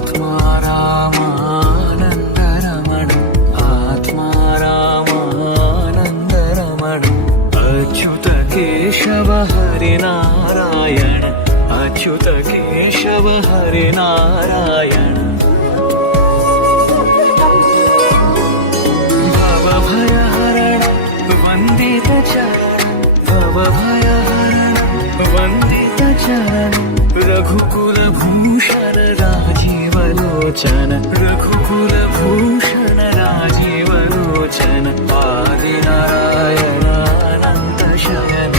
आत्मारामानन्दरमण आत्मारामानन्दरमण अच्युत केशव हरिनारायण अच्युत केशव हरिनारायण भवभयहरण वन्दितचरण भवभयहरण वन्दितचरण रघुकुलभूषण राजीवलोचन रघुकुलभूषण राजीवलोचन आदिनारायणानन्तशयन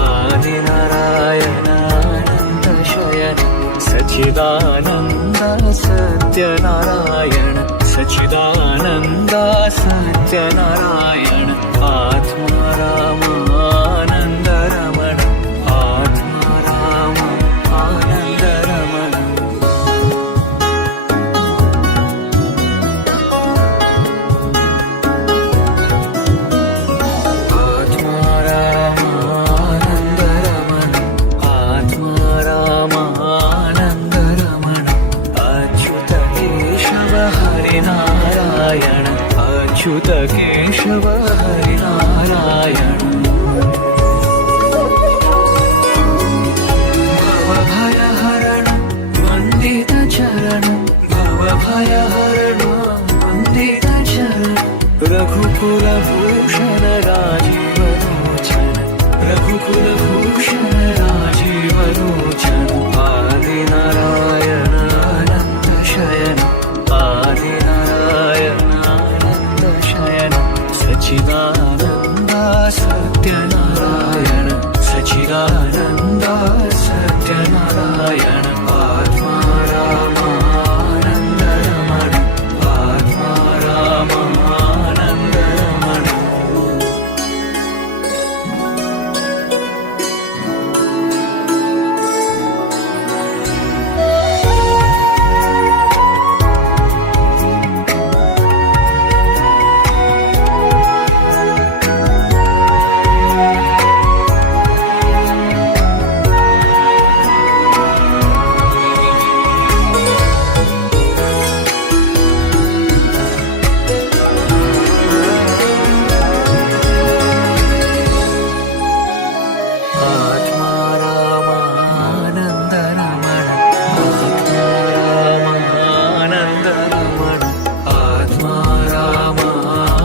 आदिनारायणानन्तशयन सच्चिदानन्द सत्यनारायण सच्चिदानन्द सत्यनारायण आत्मारामानन्दरमण आत्मारामानन्दरमण आत्मारामानन्दरमण आत्मारामानन्दरमण अच्युत केशव हरिनारायण अच्युत केशव हरिनारायण भवभयहरण वन्दितचरण भवभयहरण वन्दितचरण रघुकुलभूषण राजीवलोचन रघुकुलभूषण राजीवलोचन आदिनारायणानन्तशयन आदिनारायणानन्तशयन सच्चिदानन्द सत्यनारायण सच्चिदानन्द सत्यनारायण आत्मारामानन्दरमण आत्मारामानन्दरमण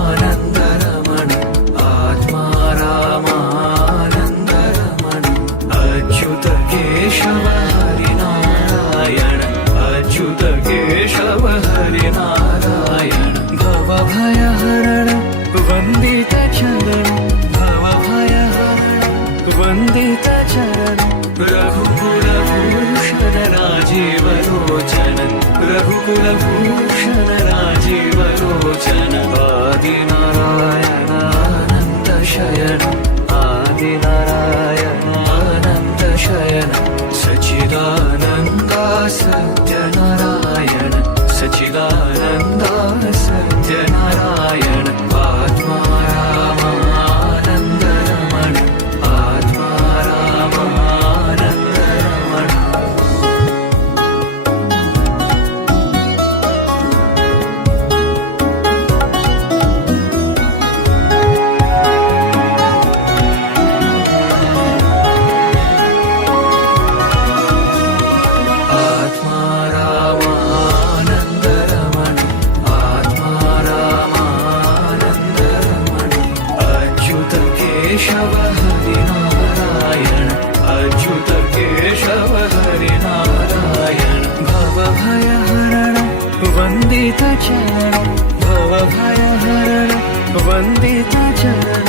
आत्मारामानन्दरमण आत्मारामानन्दरमण अच्युत केशव हरिनारायण अच्युत केशव हरिनारायण भवभयहरण वन्दितचरण भवभयहरण वन्दितचरण रघुकुलभूषण राजीवलोचन रघुकुलभूषण राजीवलोचन आदिनारायणानन्तशयन आदिनारायणानन्तशयन सच्चिदानन्द सत्यनारायण सच्चिदानन्द सत्यनारायण आत्मारामानन्दरमण आत्मारामानन्दरमण आत्मारामानन्दरमण आत्मारामानन्दरमण अच्युत केशव हरिनारायण अच्युत केशव हरिनारायण भवभयहरण वन्दितचरण भवभयहरण वन्दितचरण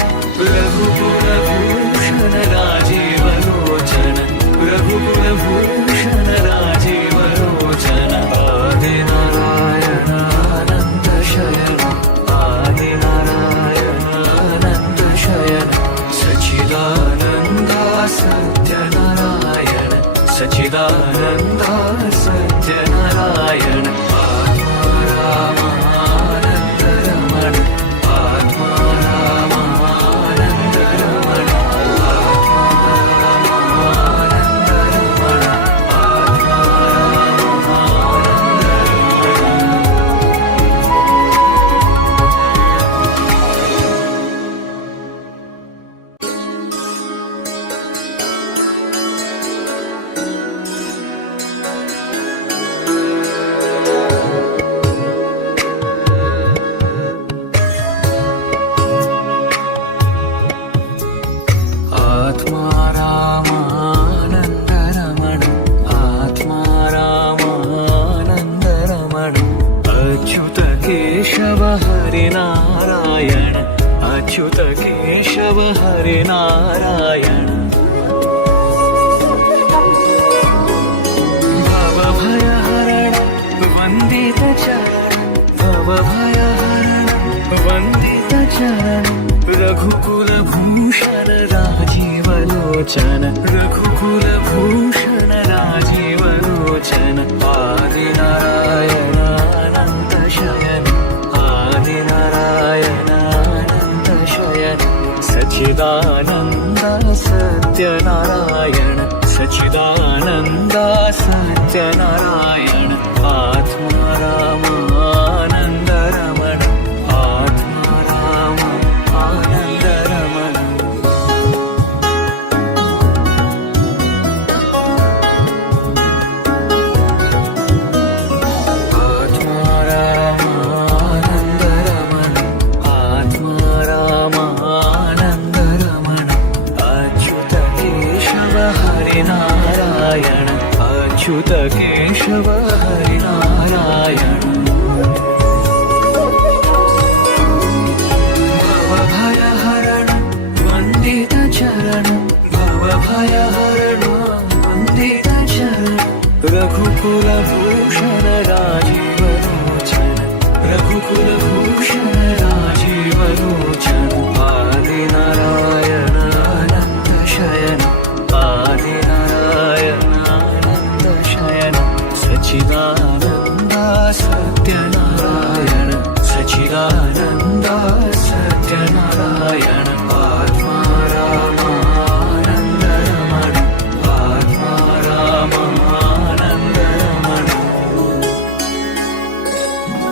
रघुकुलभूषण राजीवलोचन रघुकुलभूषण राजीवलोचन आदिनारायणानन्तशयन आदिनारायणानन्तशयन सच्चिदानन्द सत्यनारायण सच्चिदानन्द सत्यनारायण आत्मारामानन्दरमण अच्युत केशव हरे नारायण भवभयहरण वन्दित चरण भवभयहरण वन्दित चरण रघुकुलभूषण राजीवलोचन रघुकुलभूषण राजीवलोचन आदिनारायणानन्द शयन आदिनारायणानन्द शयन सच्चिदानन्द सत्यनारायण सच्चिदानन्द सत्यनारायण आत्मा रामानन्द रमण आत्मा राम आनन्द रमण आत्मा रामानन्द रमण आत्मा रामानन्द रमण अच्युत केशव हरिनारायण अच्युत केशव हरिनारायण भवभयहरण वन्दित चरण भवभयहरण वन्दित चरण रघुकुलभूषण राजीवलोचन रघुकुलभूषण राजीवलोचन आदिनारायणानन्द शयन आदिनारायणानन्द शयन सच्चिदानन्द सत्यनारायण सच्चिदानन्द सत्यनारायण आत्मा रामानन्द रमण आत्मा रामानन्द रमण आत्मा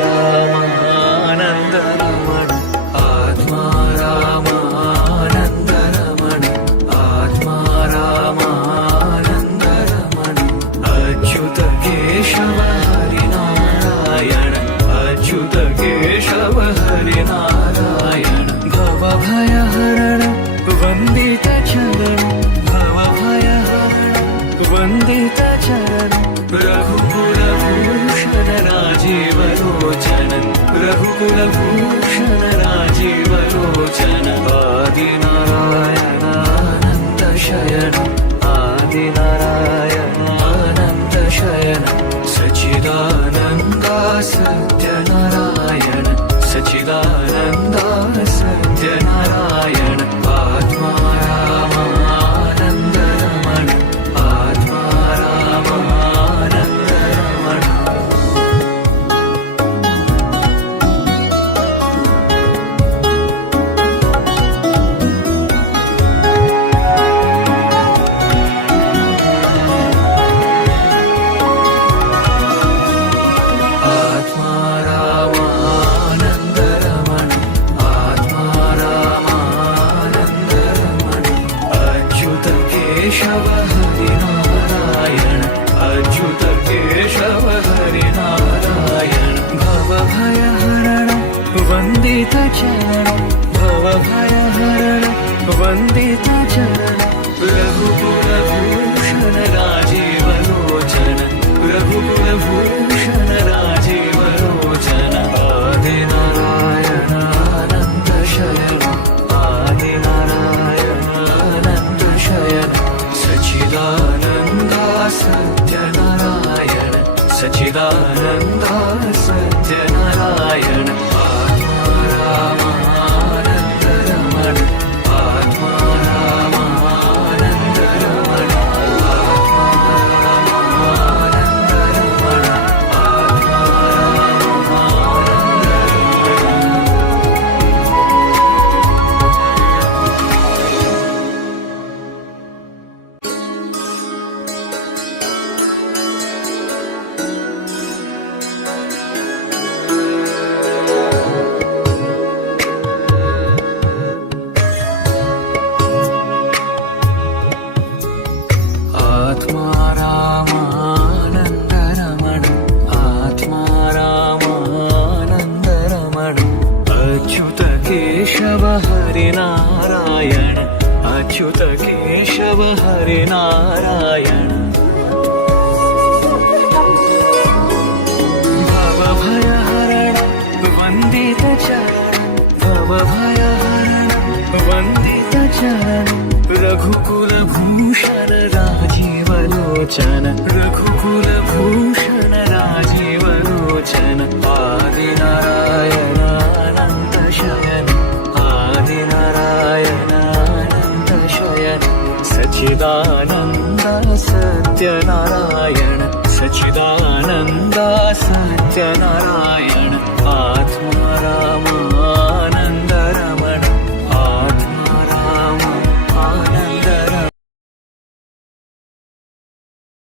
रामानन्द रमण आत्मा रामानन्द रमण आत्मा रामानन्द रमण अच्युत केशव हरिनारायण अच्युत केशव हरिनारायण भवभयहरण वन्दित चरण भवभयहरण वन्दित चरण रघुकुलभूषण राजीवलोचन रघुकुलभूषण राजीवलोचन आदिनारायणानन्द शयन आदिनारायणानन्द शयन सच्चिदानन्द सत्यनारायण सच्चिदानन्द सत्यनारायण आत्मा रामानन्द रमण आत्मा रामानन्द रमण आत्मा रामानन्द रमण आत्मा रामानन्द रमण अच्युत केशव हरिनारायण अच्युत केशव हरिनारायण भवभयहरण वन्दित चरण भवभयहरण वन्दित चरण रघुकुलभूषण राजीवलोचन रघुकुलभूषण राजीवलोचन आदिनारायणानन्द शयन आदिनारायणानन्द शयन सच्चिदानन्द सत्यनारायण सच्चिदानन्द सत्यनारायण आत्मा रामानन्द रमण आत्मा रामानन्द रमण आत्मा रामानन्द रमण अच्युत केशव हरे नारायण भवभयहरण वन्दित चरण भवभयहरण वन्दित चरण रघुकुलभूषण राजीवलोचन रघुकुलभूषण राजीवलोचन आदिनारायणानन्द शयन आदिनारायणानन्द शयन सच्चिदानन्द सत्यनारायण सच्चिदानन्द सत्यनारायण